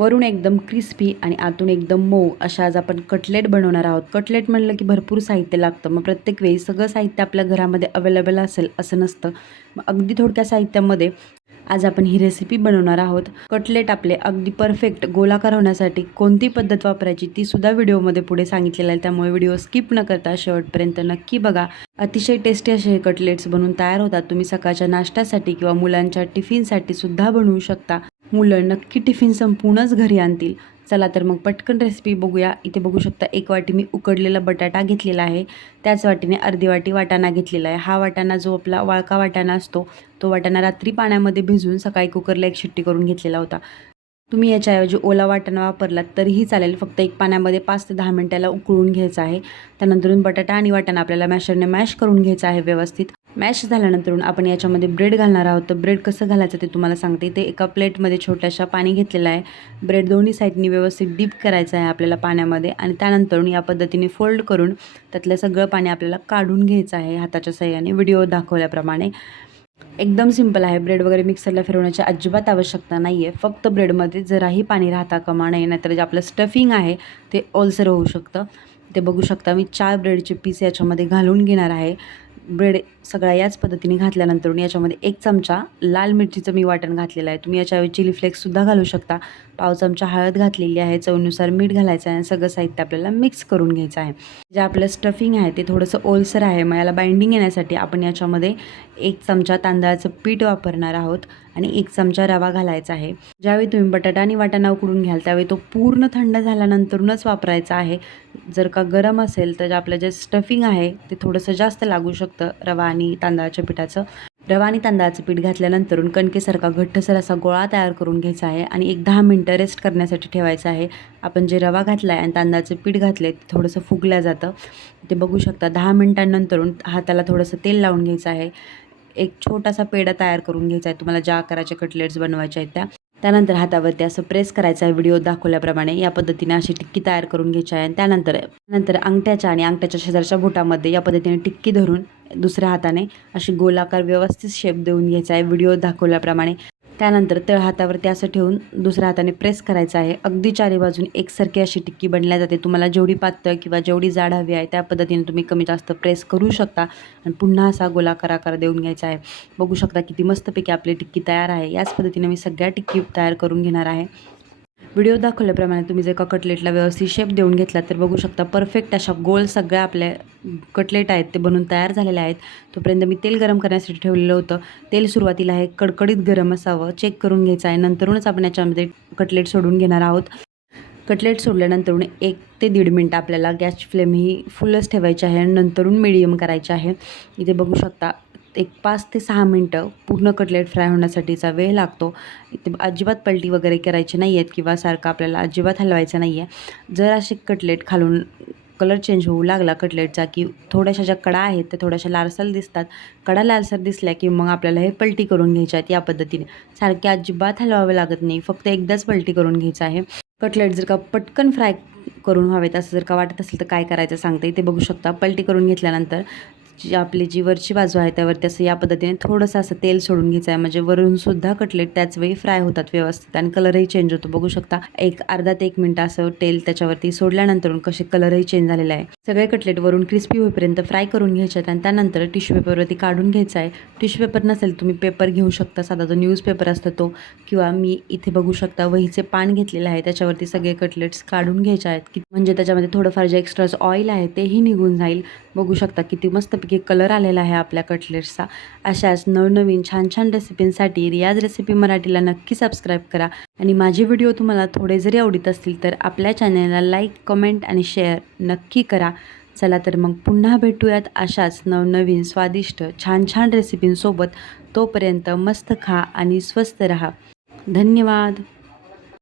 वरून एकदम क्रिस्पी आणि आतून एकदम मऊ अशा आज आपण कटलेट बनवणार आहोत. कटलेट म्हणलं की भरपूर साहित्य लागतं. मग प्रत्येक वेळी सगळं साहित्य आपल्या घरामध्ये अवेलेबल असेल असं नसतं. मग अगदी थोडक्या साहित्यामध्ये आज आपण ही रेसिपी बनवणार आहोत. कटलेट आपले अगदी परफेक्ट गोलाकार होण्यासाठी कोणती पद्धत वापरायची ती सुद्धा व्हिडिओमध्ये पुढे सांगितलेलं आहे. त्यामुळे व्हिडिओ स्किप न करता शेवटपर्यंत नक्की बघा. अतिशय टेस्टी असे हे कटलेट्स बनवून तयार होतात. तुम्ही सकाळच्या नाश्त्यासाठी किंवा मुलांच्या टिफिनसाठी सुद्धा बनवू शकता. मुलं नक्की टिफिन संपूर्णच घरी आणतील. चला तर मग पटकन रेसिपी बघूया. इथे बघू शकता एक वाटी मी उकडलेला बटाटा घेतलेला आहे. त्याच वाटीने अर्धी वाटी वाटाणा घेतलेला आहे. हा वाटाणा जो आपला वाळका वाटाणा असतो तो वाटाणा रात्री पाण्यामध्ये भिजवून सकाळी कुकरला एक शिट्टी करून घेतलेला होता. तुम्ही याच्याऐवजी ओला वाटाणा वापरलात तरीही चालेल. फक्त एक पाण्यामध्ये पाच ते दहा मिनटाला उकळून घ्यायचं आहे. त्यानंतरून बटाटा आणि वाटाणा आपल्याला मॅशरने मॅश करून घ्यायचं आहे व्यवस्थित. मॅश झाल्यानंतरून आपण याच्यामध्ये ब्रेड घालणार आहोत. तर ब्रेड कसं घालायचं ते तुम्हाला सांगते. ते एका प्लेटमध्ये छोट्याशा पाणी घेतलेलं आहे. ब्रेड दोन्ही साईडनी व्यवस्थित डीप करायचं आहे आपल्याला पाण्यामध्ये आणि त्यानंतरून या पद्धतीने फोल्ड करून त्यातलं सगळं पाणी आपल्याला काढून घ्यायचं आहे हाताच्या सहाय्याने व्हिडिओ दाखवल्याप्रमाणे. एकदम सिंपल आहे. ब्रेड वगैरे मिक्सरला फिरवण्याची अजिबात आवश्यकता नाही आहे फक्त ब्रेडमध्ये जराही पाणी राहता कमा नये नाहीतर जे आपलं स्टफिंग आहे ते ओलसर होऊ शकतं. ते बघू शकता मी चार ब्रेडचे पीस याच्यामध्ये घालून घेणार आहे. ब्रेड सगळ्या याच पद्धतीने घातल्यानंतर याच्यामध्ये एक चमचा लाल मिरचीचं मी वाटण घातलेलं आहे. तुम्ही याच्यावेळी चिली फ्लेक्ससुद्धा घालू शकता. पाव चमचा हळद घातलेली आहे चवीनुसार मीठ घालायचं आहे आणि सगळं साहित्य आपल्याला मिक्स करून घ्यायचं आहे. जे आपलं स्टफिंग आहे ते थोडंसं ओलसर आहे. मग याला बाइंडिंग येण्यासाठी आपण याच्यामध्ये एक चमचा तांदळाचं पीठ वापरणार आहोत आणि एक चमचा रवा घालायचा आहे. ज्यावेळी तुम्ही बटाटा आणि वाटाणा उकडून घ्याल त्यावेळी तो पूर्ण थंड झाल्यानंतरूनच वापरायचा आहे. जर का गरम असेल तर आपलं जे स्टफिंग आहे ते थोडंसं जास्त लागू शकतं. रवा आणि तांदळाच्या पिठाचं. रवा आणि तांदळाचं पीठ घातल्यानंतरून कणकेसारखा घट्टसर असा गोळा तयार करून घ्यायचा आहे आणि एक दहा मिनटं रेस्ट करण्यासाठी ठेवायचं आहे. आपण जे रवा घातला आहे आणि तांदळाचं पीठ घातलं आहे ते थोडंसं फुगलं जातं. ते बघू शकता दहा मिनटांनंतरून हाताला थोडंसं तेल लावून घ्यायचं आहे. एक छोटासा पेढा तयार करून घ्यायचा आहे. तुम्हाला ज्या आकाराचे कटलेट्स बनवायचे आहेत त्या. त्यानंतर हातावरती असं प्रेस करायचा आहे व्हिडिओ दाखवल्याप्रमाणे या पद्धतीने अशी टिक्की तयार करून घ्यायची आहे. आणि त्यानंतर नंतर अंगठ्याच्या आणि अंगठ्याच्या शेजारच्या बोटामध्ये या पद्धतीने टिक्की धरून दुसऱ्या हाताने अशी गोलाकार व्यवस्थित शेप देऊन घ्यायचा आहे. व्हिडिओ दाखवल्याप्रमाणे त्यानंतर तळ हातावरती असं ठेवून दुसऱ्या हाताने प्रेस करायचं आहे. अगदी चारी बाजून एकसारखी अशी टिक्की बनल्या जाते. तुम्हाला जेवढी पातळ किंवा जेवढी जाड हवी आहे त्या पद्धतीने तुम्ही कमी जास्त प्रेस करू शकता. आणि पुन्हा असा गोलाकार आकार देऊन घ्यायचा आहे. बघू शकता किती मस्तपैकी आपली टिक्की तयार आहे. याच पद्धतीने मी सगळ्या टिक्की तयार करून घेणार आहे. व्हिडिओ दाखवल्याप्रमाणे तुम्ही जर का कटलेटला व्यवस्थित शेप देऊन घेतला तर बघू शकता परफेक्ट अशा गोल सगळ्या आपल्या कटलेट आहेत ते बनून तयार झालेले आहेत. तोपर्यंत मी तेल गरम करण्यासाठी ठेवलेलं होतं. तेल सुरुवातीला हे कडकडीत गरम असावं चेक करून घ्यायचं आहे. नंतरूनच आपण याच्यामध्ये कटलेट सोडून घेणार आहोत. कटलेट सोडल्यानंतरून एक ते दीड मिनटं आपल्याला गॅस फ्लेम ही फुलच ठेवायची आहे आणि नंतरून मिडियम करायची आहे. इथे बघू शकता एक पाच ते सहा मिनटं पूर्ण कटलेट फ्राय होण्यासाठीचा वेळ लागतो. ते अजिबात पलटी वगैरे करायची नाही आहेत किंवा सारखं आपल्याला अजिबात हलवायचं नाही आहे जर असे कटलेट खालून कलर चेंज होऊ लागला कटलेटचा की थोड्याशा ज्या कडा आहेत त्या थोड्याशा लालसर दिसतात. कडा लालसर दिसल्या की मग आपल्याला हे पलटी करून घ्यायच्या आहेत या पद्धतीने. सारखे अजिबात हलवावे लागत नाही. फक्त एकदाच पलटी करून घ्यायचं आहे. कटलेट जर का पटकन फ्राय करून व्हावेत असं जर का वाटत असेल तर काय करायचं सांगते. ते बघू शकता पलटी करून घेतल्यानंतर जी आपली जी वरची बाजू आहे त्यावरती असं या पद्धतीने थोडंसं असं तेल सोडून घ्यायचं आहे म्हणजे वरूनसुद्धा कटलेट त्याच वेळी फ्राय होतात व्यवस्थित आणि कलरही चेंज होतो. बघू शकता एक अर्धा ते एक मिनटं असं तेल त्याच्यावरती सोडल्यानंतर कसे कलरही चेंज झालेला आहे. सगळे कटलेट वरून क्रिस्पी होईपर्यंत फ्राय करून घ्यायचे आहेत आणि त्यानंतर टिश्यू पेपरवरती काढून घ्यायचं आहे टिश्यू पेपर नसेल तुम्ही पेपर घेऊ शकता. साधा जो न्यूजपेपर असतो तो. किंवा मी इथे बघू शकता वहीचे पान घेतलेलं आहे. त्याच्यावरती सगळे कटलेट्स काढून घ्यायचे आहेत. की म्हणजे त्याच्यामध्ये थोडंफार जे एक्स्ट्रा ऑइल आहे तेही निघून जाईल. बघू शकता किती मस्त की कलर आलेला आहे आपल्या कटलेट्सचा. अशाच नवनवीन छान छान रेसिपींसाठी रियाज रेसिपी मराठीला नक्की सबस्क्राईब करा. आणि माझे व्हिडिओ तुम्हाला थोडे जरी आवडत असतील तर आपल्या चॅनलला लाईक कमेंट आणि शेअर नक्की करा. चला तर मग पुन्हा भेटूयात अशाच नवनवीन स्वादिष्ट छान छान रेसिपींसोबत. तोपर्यंत मस्त खा आणि स्वस्त रहा. धन्यवाद!